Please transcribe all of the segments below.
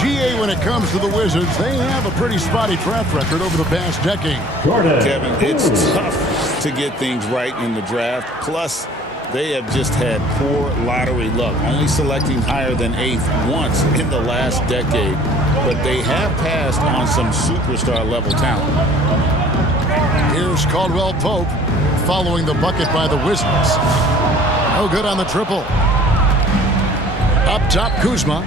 GA, when it comes to the Wizards, they have a pretty spotty track record over the past decade. Kevin, it's tough to get things right in the draft. Plus, they have just had poor lottery luck, only selecting higher than 8th once in the last decade. But they have passed on some superstar-level talent. Here's Caldwell Pope following the bucket by the Wizards. No good on the triple. Up top, Kuzma.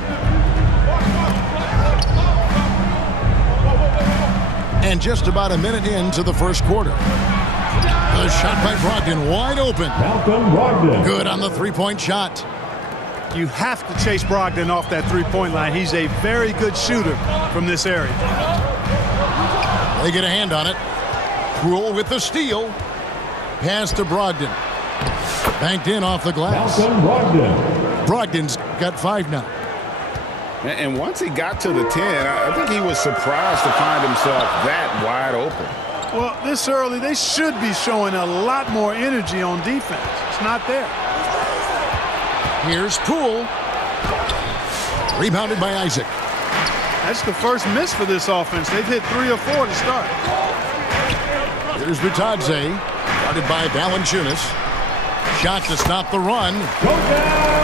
And just about a minute into the first quarter. The shot by Brogdon, wide open. Malcolm Brogdon. Good on the three-point shot. You have to chase Brogdon off that three-point line. He's a very good shooter from this area. They get a hand on it. Poole with the steal. Pass to Brogdon. Banked in off the glass. Malcolm Brogdon. Brogdon's got 5 now. And once he got to the 10, I think he was surprised to find himself that wide open. Well, this early, they should be showing a lot more energy on defense. It's not there. Here's Poole. Rebounded by Isaac. That's the first miss for this offense. They've hit 3 or 4 to start. Here's Bitadze. Guarded by Valanciunas. Shot to stop the run.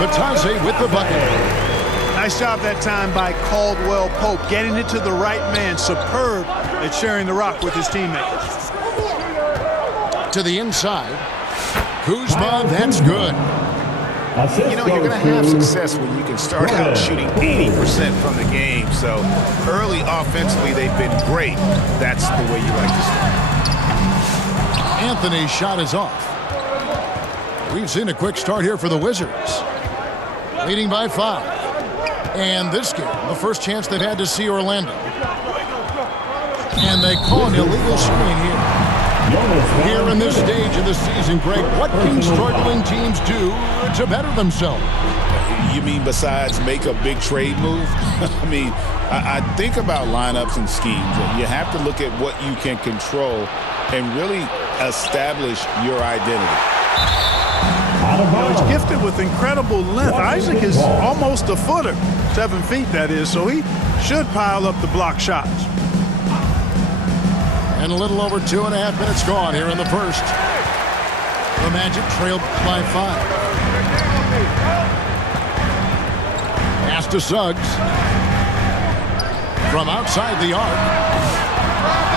Bitadze with the bucket. Nice job that time by Caldwell Pope, getting it to the right man. Superb at sharing the rock with his teammates. To the inside. Kuzma, that's good. You know, you're going to have success when you can start out shooting 80% from the game. So early offensively, they've been great. That's the way you like to start. Anthony's shot is off. We've seen a quick start here for the Wizards. Leading by 5. And this game, the first chance they've had to see Orlando. And they call an illegal screen here. Here in this stage of the season, Greg, what can struggling teams do to better themselves? You mean besides make a big trade move? I mean, I think about lineups and schemes. You have to look at what you can control and really establish your identity. He's gifted with incredible length. Isaac is almost a footer, 7 feet that is, so he should pile up the block shots. And a little over 2.5 minutes gone here in the first. The Magic trailed by 5. Pass to Suggs. From outside the arc.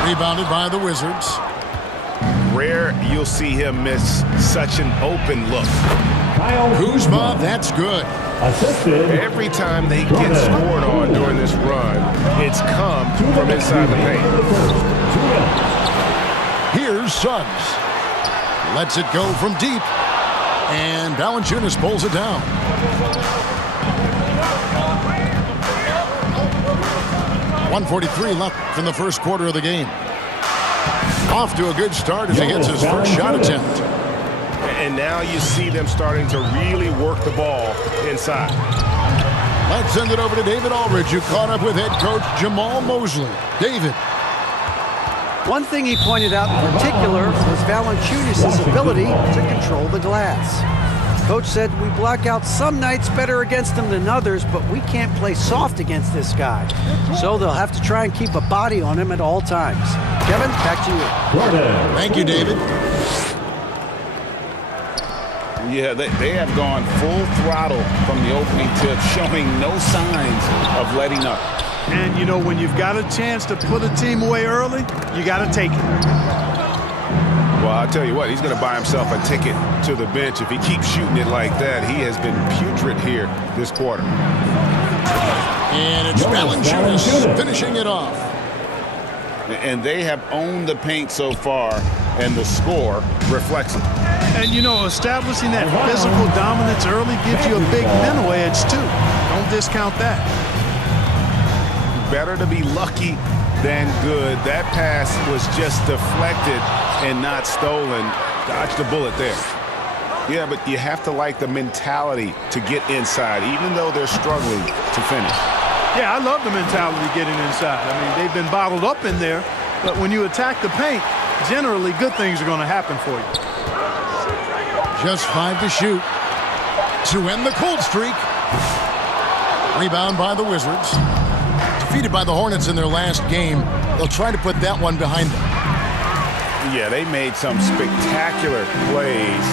Rebounded by the Wizards. Rare you'll see him miss such an open look. Kuzma, that's good. Assisted. Every time they get scored on during this run, it's come from inside the paint. Here's Suggs. Lets it go from deep. And Valanciunas pulls it down. .143 left in the first quarter of the game. Off to a good start as he hits his first shot attempt. And now you see them starting to really work the ball inside. Let's send it over to David Aldridge, who caught up with head coach Jamal Mosley. David. One thing he pointed out in particular was Valanciunas' ability to control the glass. Coach said we block out some nights better against him than others, but we can't play soft against this guy. So they'll have to try and keep a body on him at all times. Kevin, back to you. Thank you, David. Yeah, they have gone full throttle from the opening tip, showing no signs of letting up. And, you know, when you've got a chance to put a team away early, you got to take it. Well, I'll tell you what, he's going to buy himself a ticket to the bench if he keeps shooting it like that. He has been putrid here this quarter. And it's Valanciunas finishing it off. And they have owned the paint so far, and the score reflects it. And, you know, establishing that physical dominance early gives you a big mental edge, too. Don't discount that. Better to be lucky than good. That pass was just deflected and not stolen. Dodged a bullet there. Yeah, but you have to like the mentality to get inside, even though they're struggling to finish. Yeah, I love the mentality getting inside. I mean, they've been bottled up in there, but when you attack the paint, generally good things are going to happen for you. Just 5 to shoot to end the cold streak. Rebound by the Wizards. defeated by the Hornets in their last game. They'll try to put that one behind them. Yeah, they made some spectacular plays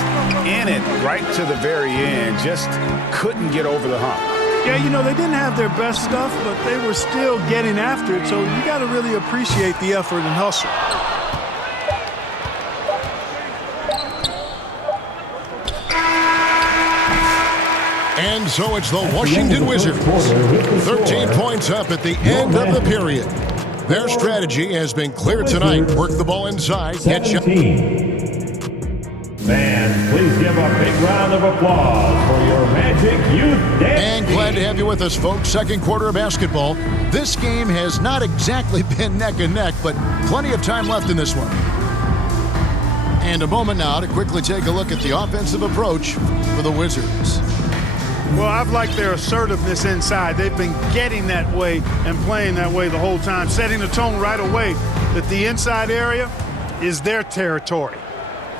in it right to the very end. Just couldn't get over the hump. Yeah, you know, they didn't have their best stuff, but they were still getting after it. So you got to really appreciate the effort and hustle. And so it's the Washington Wizards. 13 points up at the end of the period. Their strategy has been clear tonight. Work the ball inside. Get shot. Fans, please give a big round of applause for your Magic Youth Dance And glad to have you with us, folks. Second quarter of basketball. This game has not exactly been neck and neck, but plenty of time left in this one. And a moment now to quickly take a look at the offensive approach for the Wizards. Well, I've liked their assertiveness inside. They've been getting that way and playing that way the whole time, setting the tone right away that the inside area is their territory.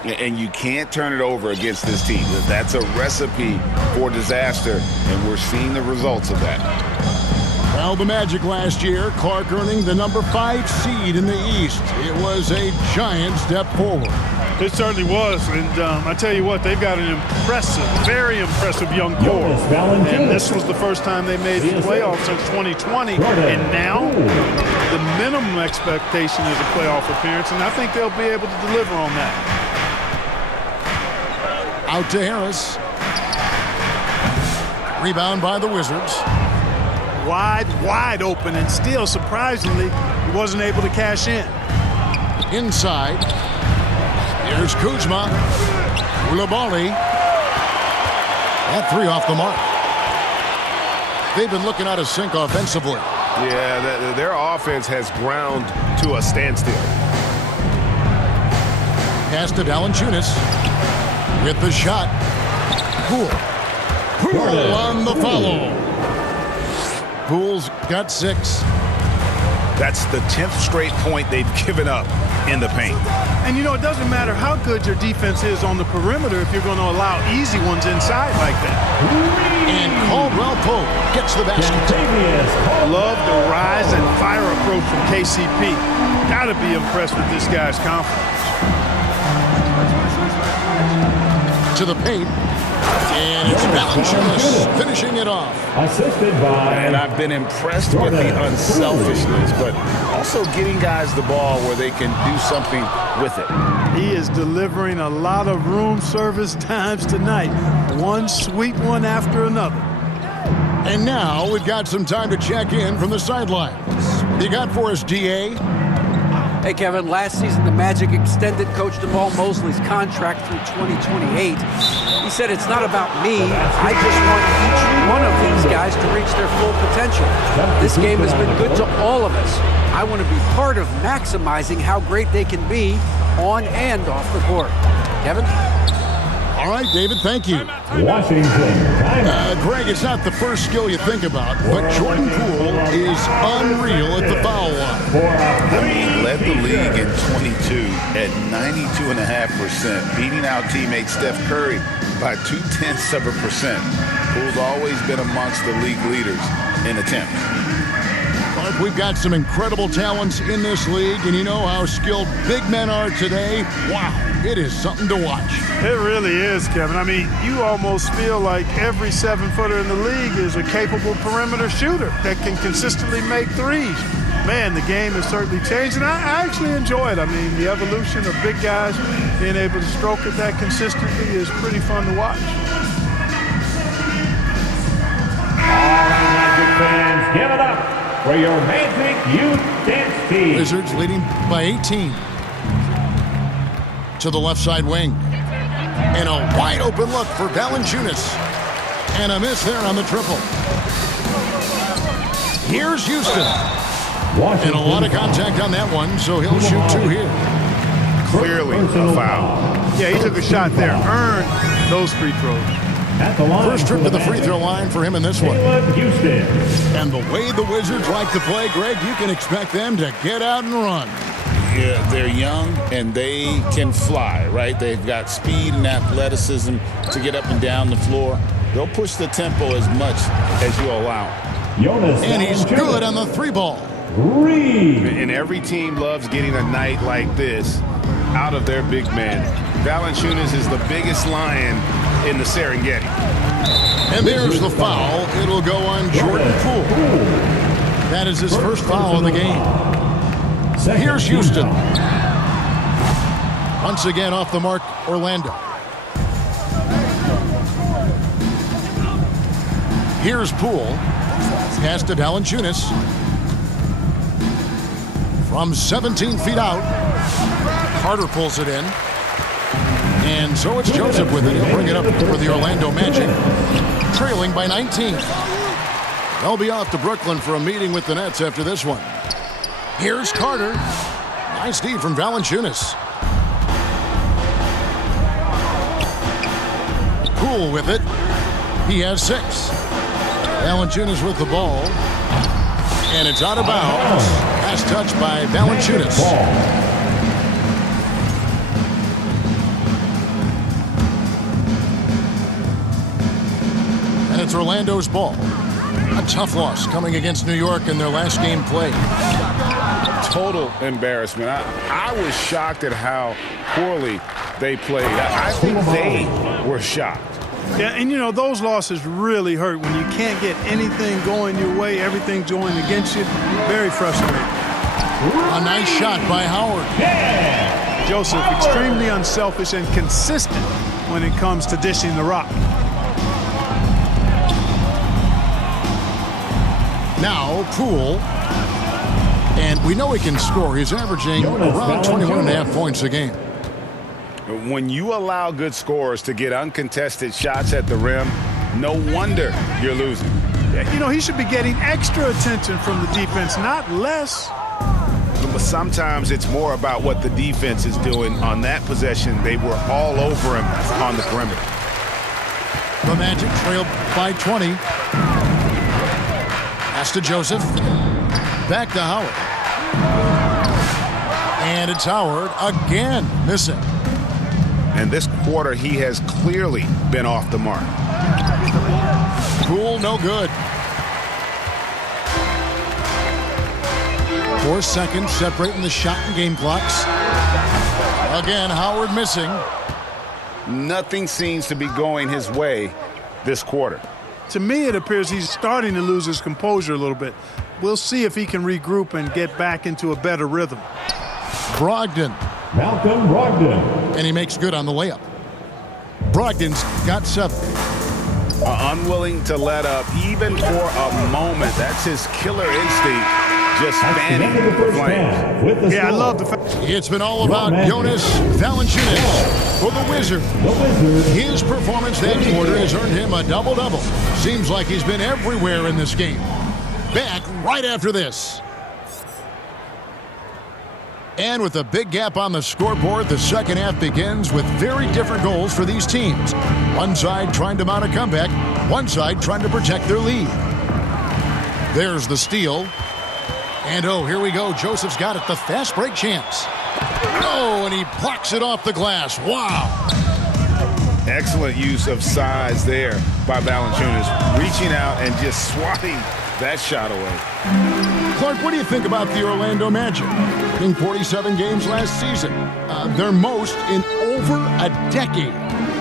And you can't turn it over against this team. That's a recipe for disaster, and we're seeing the results of that. Well, the Magic last year, Clark earning the number 5 seed in the East. It was a giant step forward. It certainly was, and I tell you what, they've got an impressive, very impressive young core. And this was the first time they made the playoffs since 2020, and now the minimum expectation is a playoff appearance, and I think they'll be able to deliver on that. Out to Harris. Rebound by the Wizards. Wide open, and still, surprisingly, he wasn't able to cash in. Inside. Here's Kuzma. Koulibaly. That three off the mark. They've been looking out of sync offensively. Yeah, their offense has ground to a standstill. Pass to Valanciunas. With the shot. Poole on the follow. Poole's got 6. That's the 10th straight point they've given up in the paint. And, you know, it doesn't matter how good your defense is on the perimeter if you're going to allow easy ones inside like that. And Caldwell Pope gets the basket. Love the rise and fire approach from KCP. Got to be impressed with this guy's confidence. To the paint. And it's Valanciunas finishing it off. Assisted by... And I've been impressed with the unselfishness, but also getting guys the ball where they can do something with it. He is delivering a lot of room service times tonight. One sweet one after another. And now we've got some time to check in from the sidelines. You got for us, D.A.? Hey, Kevin, last season the Magic extended Coach Jamal Mosley's contract through 2028. He said, it's not about me. I just want each one of these guys to reach their full potential. This game has been good to all of us. I want to be part of maximizing how great they can be on and off the court. Kevin? All right, David, thank you. Washington. Greg, it's not the first skill you think about, but Jordan Poole is unreal at the foul line. He led the league in 22 at 92.5%, beating out teammate Steph Curry by 0.2%. Poole's always been amongst the league leaders in attempts. Clark, we've got some incredible talents in this league, and you know how skilled big men are today. Wow, it is something to watch. It really is, Kevin. I mean, you almost feel like every 7-footer in the league is a capable perimeter shooter that can consistently make threes. Man, the game has certainly changed, and I actually enjoy it. I mean, the evolution of big guys being able to stroke it that consistently is pretty fun to watch. All Magic fans, give it up for your Magic Youth Dance Team. Wizards leading by 18. To the left side wing. And a wide open look for Valanciunas. And a miss there on the triple. Here's Houston. And a lot of contact on that one, so he'll shoot 2 here. Clearly a foul. Yeah, he took a shot there, earned those free throws. At the line First trip to the free throw line for him in this one. Houston. And the way the Wizards like to play, Greg, you can expect them to get out and run. Yeah, they're young and they can fly, right? They've got speed and athleticism to get up and down the floor. They'll push the tempo as much as you allow. Jonas And he's Valanciunas. good on the 3-ball. 3. And every team loves getting a night like this out of their big man. Valanciunas is the biggest lion in the Serengeti. And there's the foul. It'll go on Jordan Poole. That is his first foul of the game. Here's Houston. Once again off the mark, Orlando. Here's Poole. Pass to Valanciunas. From 17 feet out. Carter pulls it in. And so it's Joseph with it. He'll bring it up for the Orlando Magic. Trailing by 19. They'll be off to Brooklyn for a meeting with the Nets after this one. Here's Carter. Nice D from Valanciunas. Poole with it. He has 6. Valanciunas with the ball. And it's out of bounds. Last touch by Valanciunas. And it's Orlando's ball. A tough loss coming against New York in their last game played. Total embarrassment. I was shocked at how poorly they played. I think they were shocked. Yeah, and you know, those losses really hurt when you can't get anything going your way, everything's going against you. Very frustrating. A nice shot by Howard. Joseph, extremely unselfish and consistent when it comes to dishing the rock. Now, Poole. And we know he can score. He's averaging around 21.5 points a game. When you allow good scorers to get uncontested shots at the rim, no wonder you're losing. Yeah, you know, he should be getting extra attention from the defense, not less. But sometimes it's more about what the defense is doing. On that possession, they were all over him on the perimeter. The Magic trailed by 20. Pass to Joseph. Back to Howard. And it's Howard again missing. And this quarter, he has clearly been off the mark. Poole, no good. 4 seconds separating the shot and game clocks. Again, Howard missing. Nothing seems to be going his way this quarter. To me, it appears he's starting to lose his composure a little bit. We'll see if he can regroup and get back into a better rhythm. Brogdon. Malcolm Brogdon. And he makes good on the layup. Brogdon's got 7. Unwilling to let up even for a moment. That's his killer instinct. Just fanning the flames. Yeah, I love the fact. It's been all about Jonas Valanciunas for the Wizard. His performance that quarter has earned him a double-double. Seems like he's been everywhere in this game. Back right after this. And with a big gap on the scoreboard, the second half begins with very different goals for these teams. One side trying to mount a comeback, one side trying to protect their lead. There's the steal. And oh, here we go. Joseph's got it. The fast break chance. Oh, and he blocks it off the glass. Wow. Excellent use of size there by Valanciunas. Reaching out and just swatting that shot away. Clark, what do you think about the Orlando Magic? Winning 47 games last season. Their most in over a decade.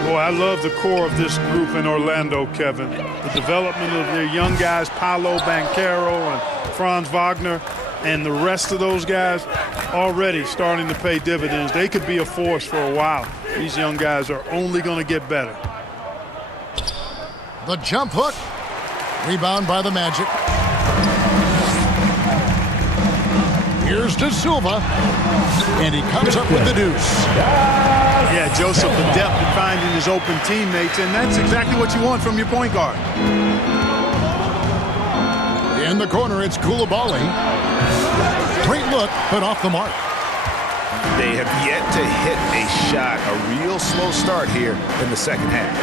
Boy, I love the core of this group in Orlando, Kevin. The development of their young guys, Paolo Banchero and Franz Wagner, and the rest of those guys already starting to pay dividends. They could be a force for a while. These young guys are only going to get better. The jump hook. Rebound by the Magic. Here's De Silva. And he comes up with the deuce. Yeah, Joseph, the depth of finding his open teammates, and that's exactly what you want from your point guard. In the corner, it's Coulibaly. Great look, but off the mark. They have yet to hit a shot. A real slow start here in the second half.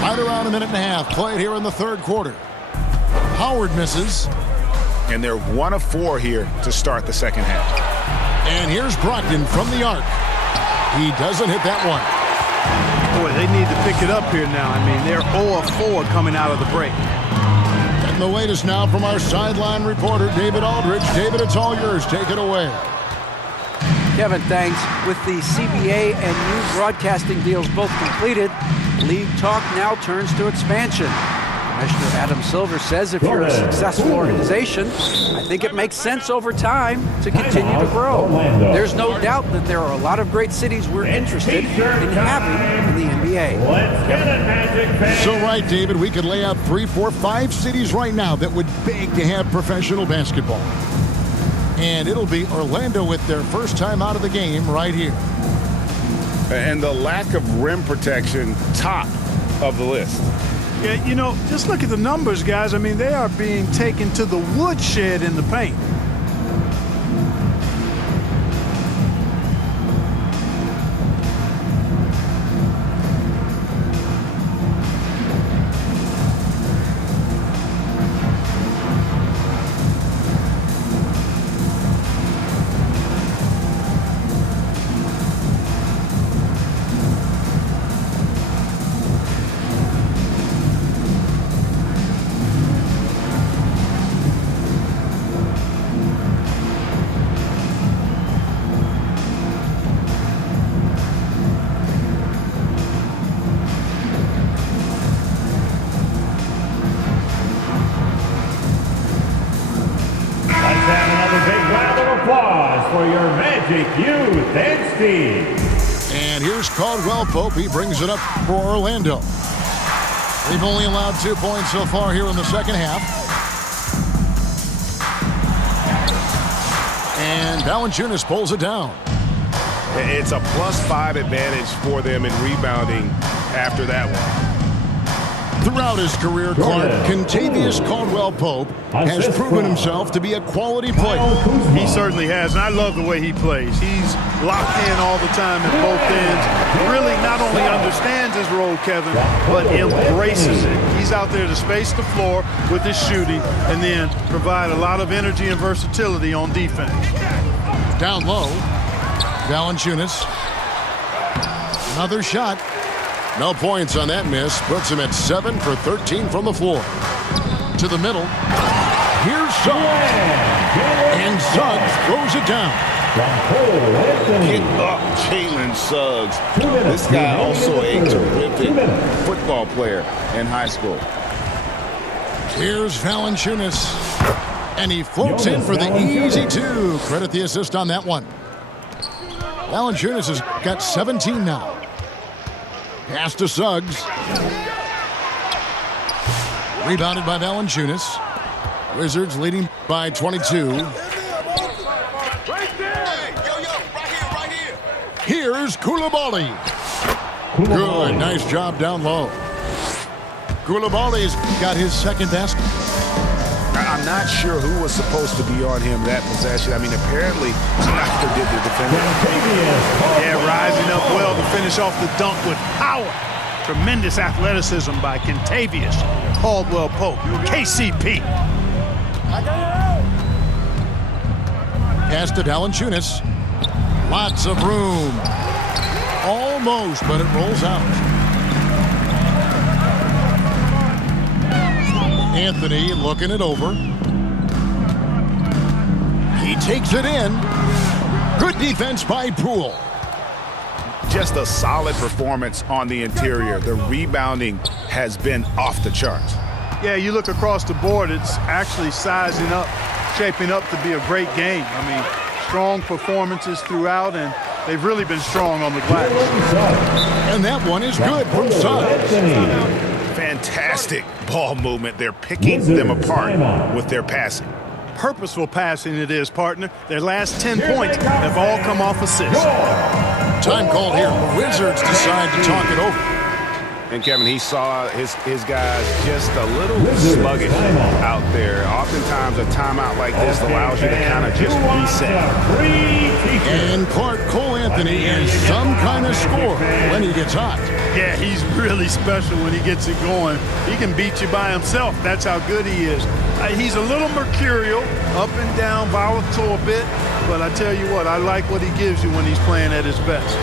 Right around a minute and a half played here in the third quarter. Howard misses. And they're 1 of 4 here to start the second half. And here's Brogdon from the arc. He doesn't hit that one. Boy, they need to pick it up here now. I mean, they're 0-4 coming out of the break. And the latest now from our sideline reporter, David Aldridge. David, it's all yours. Take it away. Kevin, thanks. With the CBA and new broadcasting deals both completed, league talk now turns to expansion. Commissioner Adam Silver says if you're a successful organization, I think it makes sense over time to continue to grow. There's no doubt that there are a lot of great cities we're interested in having in the NBA. So right, David, we could lay out 3, 4, 5 cities right now that would beg to have professional basketball. And it'll be Orlando with their first time out of the game right here. And the lack of rim protection, top of the list. Yeah, you know, just look at the numbers, guys. I mean, they are being taken to the woodshed in the paint. For your Magic Youth Dynasty. And here's Caldwell Pope. He brings it up for Orlando. They've only allowed 2 points so far here in the second half. And Valanciunas pulls it down. It's a +5 advantage for them in rebounding after that one. Throughout his career, Clark, Kentavious Caldwell-Pope has proven himself to be a quality player. He certainly has, and I love the way he plays. He's locked in all the time at both ends. Really not only understands his role, Kevin, but embraces it. He's out there to space the floor with his shooting and then provide a lot of energy and versatility on defense. Down low, Valanciunas. Another shot. No points on that miss. Puts him at 7 for 13 from the floor. To the middle. Here's Suggs. And Suggs throws it down. Get up, Jalen Suggs. This guy also a terrific football player in high school. Here's Valanciunas. And he floats in for the easy 2. Credit the assist on that one. Valanciunas has got 17 now. Pass to Suggs. Rebounded by Valanciunas. Wizards leading by 22. Here's Coulibaly. Good, nice job down low. Coulibaly's got his second basket. I'm not sure who was supposed to be on him that possession. I mean, apparently, neither did the defender. Yeah, rising up well to finish off the dunk with power. Tremendous athleticism by Kentavious Caldwell-Pope, KCP. Pass to Valanciunas. Lots of room. Almost, but it rolls out. Anthony looking it over. He takes it in. Good defense by Poole. Just a solid performance on the interior. The rebounding has been off the charts. Yeah, you look across the board, it's actually sizing up, shaping up to be a great game. I mean, strong performances throughout, and they've really been strong on the glass. And that one is good from Suggs. Fantastic ball movement. They're picking them apart with their passing. Purposeful passing it is, partner. Their last 10 points have all come off assists. Time called here. The Wizards decide to talk it over. And Kevin, he saw his guys just a little sluggish out there. Oftentimes a timeout like this allows you to kind of just reset. And Clark, Cole Anthony is some kind of scorer when he gets hot. Yeah, he's really special when he gets it going. He can beat you by himself. That's how good he is. He's a little mercurial, up and down, volatile a bit. But I tell you what, I like what he gives you when he's playing at his best.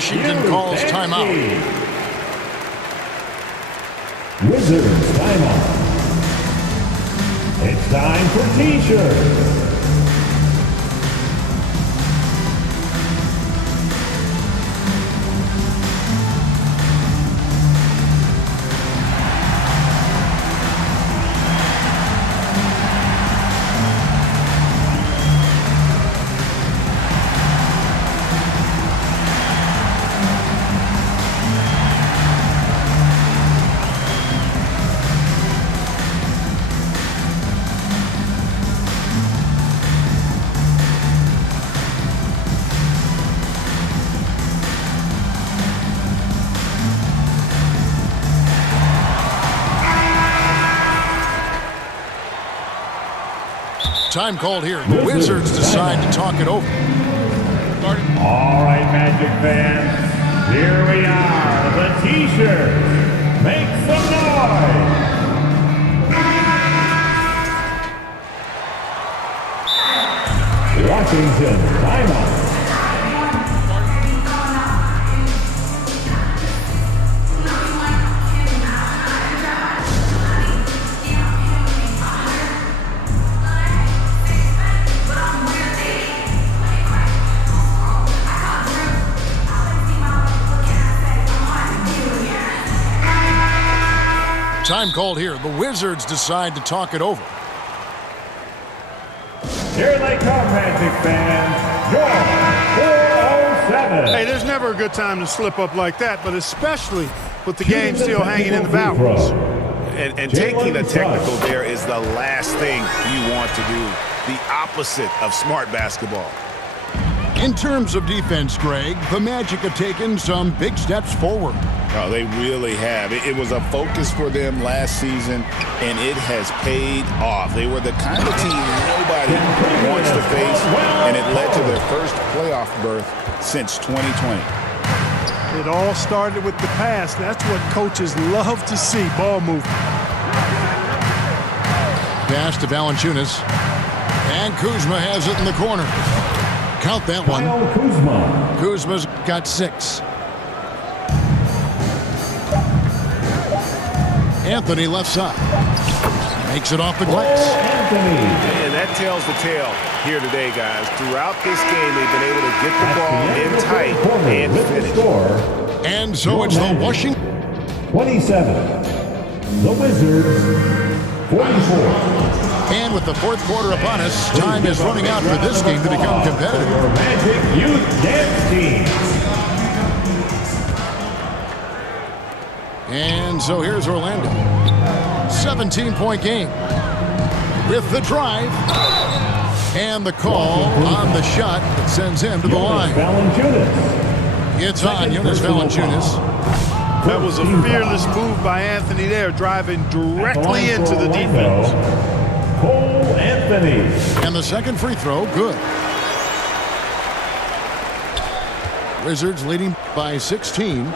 Washington calls timeout. Wizards timeout. It's time for T-shirts. Time called here. The Wizards decide to talk it over. All right, Magic fans, here we are, the T-shirts. Make some noise. Washington timeout. Time called here. The Wizards decide to talk it over. Here they come, Magic fans. Your 407. Hey, there's never a good time to slip up like that, but especially with the game still hanging in the balance. And taking a technical there is the last thing you want to do. The opposite of smart basketball. In terms of defense, Greg, the Magic have taken some big steps forward. Oh, they really have. It was a focus for them last season, and it has paid off. They were the kind of team nobody wants to face, and it led to their first playoff berth since 2020. It all started with the pass. That's what coaches love to see, ball movement. Pass to Valanciunas. And Kuzma has it in the corner. Count that one. Kuzma. Kuzma's got 6. Anthony left side. Makes it off the glass. Anthony. And that tells the tale here today, guys. Throughout this game, they've been able to get the ball in tight and finish. And so it's the Washington. 27. The Wizards. 44. And with the fourth quarter upon us, time is running out for this game to become competitive. Your Magic Youth Dance Team. And so here's Orlando. 17-point game. With the drive. And the call on the shot that sends him to the line. It's on Jonas Valanciunas. That was a fearless move by Anthony there, driving directly into the defense. Cole Anthony. And the second free throw, good. Wizards leading by 16.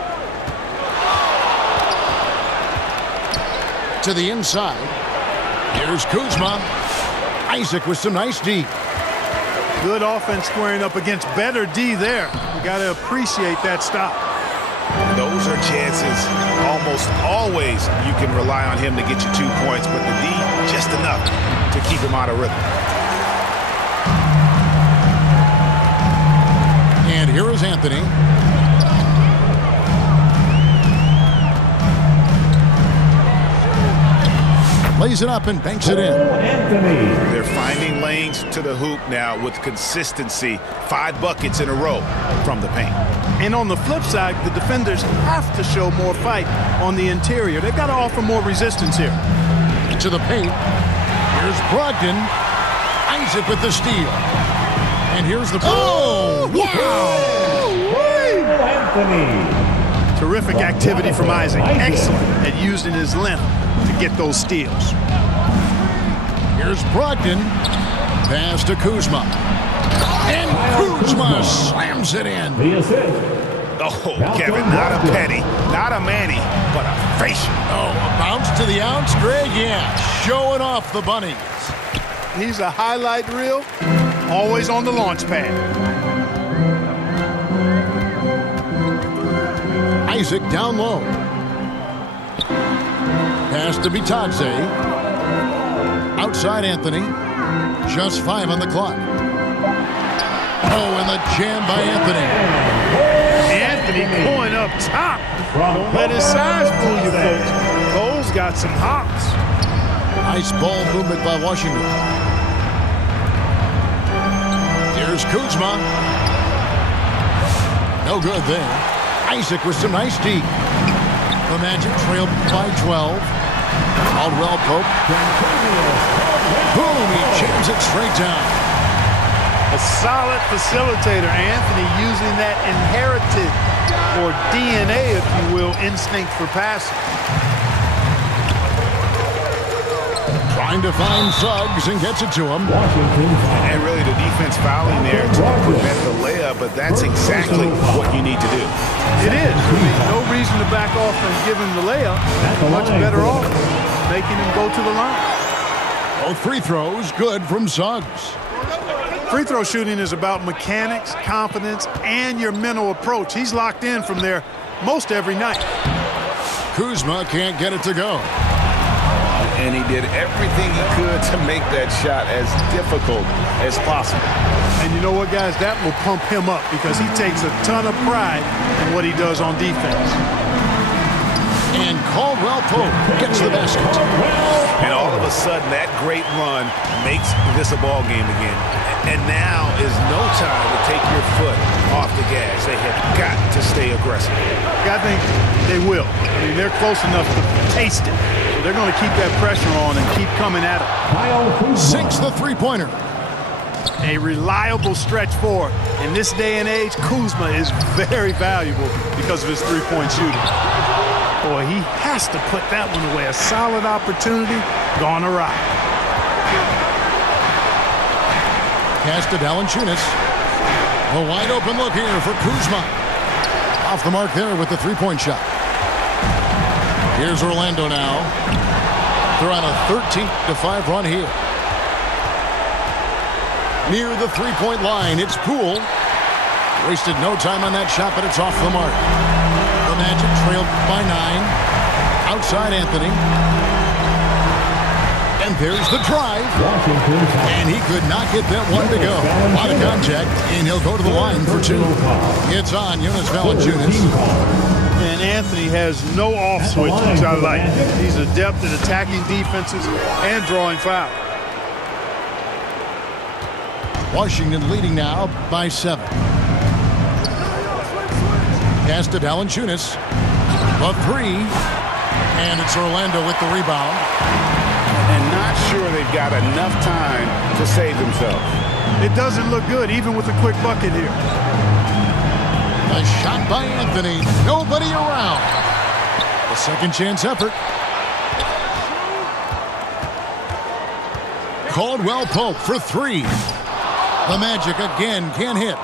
To the inside. Here's Kuzma. Isaac with some nice D. Good offense squaring up against better D there. You got to appreciate that stop. Those are chances. Almost always you can rely on him to get you 2 points, but the D, just enough to keep him out of rhythm. And here is Anthony. Lays it up and banks it in. Anthony. They're finding lanes to the hoop now with consistency. 5 buckets in a row from the paint. And on the flip side, the defenders have to show more fight on the interior. They've got to offer more resistance here. To the paint. Here's Brogdon. Isaac with the steal. And here's the... Oh! Cole Anthony. Terrific activity from Isaac. Excellent at using his length to get those steals. Here's Brogdon. Pass to Kuzma. And Kuzma slams it in. The assist. Oh, Kevin, not a penny, not a Manny, but a facial. Oh, a bounce to the ounce, Greg? Yeah, showing off the bunnies. He's a highlight reel, always on the launch pad. Isaac down low. Pass to Bitadze. Outside Anthony. Just 5 on the clock. Oh, and the jam by Anthony. Anthony going up top. Don't let his size fool you, folks. Cole's got some hops. Nice ball movement by Washington. Here's Kuzma. No good there. Isaac with some nice D. The Magic trailed by 12. Caldwell Pope. Boom, he jams it straight down. A solid facilitator. Anthony using that inherited, or DNA, if you will, instinct for passing. Trying to find Suggs and gets it to him. And really the defense fouling there to prevent the layup, but that's exactly what you need to do. It is. I mean, no reason to back off and give him the layup. Much better off making him go to the line. Both free throws good from Suggs. Free throw shooting is about mechanics, confidence, and your mental approach. He's locked in from there most every night. Kuzma can't get it to go. And he did everything he could to make that shot as difficult as possible. And you know what, guys? That will pump him up because he takes a ton of pride in what he does on defense. And Caldwell Pope gets the basket. And all of a sudden, that great run makes this a ball game again. And now is no time to take your foot off the gas. They have got to stay aggressive. I think they will. I mean, they're close enough to taste it. So they're going to keep that pressure on and keep coming at it. Sinks the three-pointer. A reliable stretch forward. In this day and age, Kuzma is very valuable because of his three-point shooting. Boy, he has to put that one away. A solid opportunity gone awry. Pass to Valanciunas. A wide open look here for Kuzma. Off the mark there with the three-point shot. Here's Orlando now. They're on a 13-5 run here. Near the three-point line, it's Poole. Wasted no time on that shot, but it's off the mark. The Magic trailed by 9. Outside Anthony. And there's the drive. And he could not get that one to go. A lot of contact, and he'll go to the line for 2. It's on Jonas Valanciunas. And Anthony has no off switch, which I like. He's adept at attacking defenses and drawing fouls. Washington leading now by 7. Pass to Valanciunas. A 3. And it's Orlando with the rebound. And not sure they've got enough time to save themselves. It doesn't look good, even with a quick bucket here. A shot by Anthony. Nobody around. A second chance effort. Caldwell Pope for 3. The Magic again can't hit.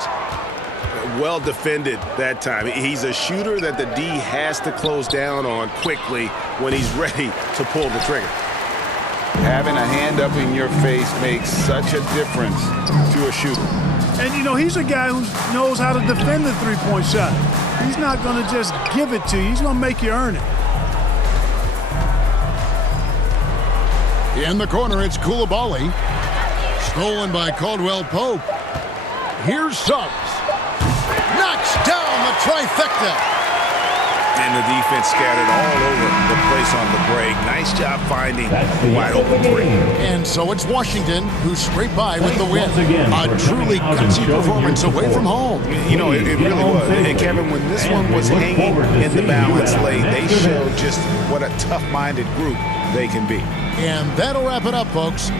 Well defended that time. He's a shooter that the D has to close down on quickly when he's ready to pull the trigger. Having a hand up in your face makes such a difference to a shooter. And, you know, he's a guy who knows how to defend the three-point shot. He's not going to just give it to you. He's going to make you earn it. In the corner, it's Coulibaly. Stolen by Caldwell Pope. Here's Suggs. Knocks down the trifecta. And the defense scattered all over the place on the break. Nice job finding the wide open three. And so it's Washington who scraped by with the win. A truly gutsy performance away from home. You know, it really was. And Kevin, when this one was hanging in the balance late, they showed just what a tough-minded group they can be. And that'll wrap it up, folks.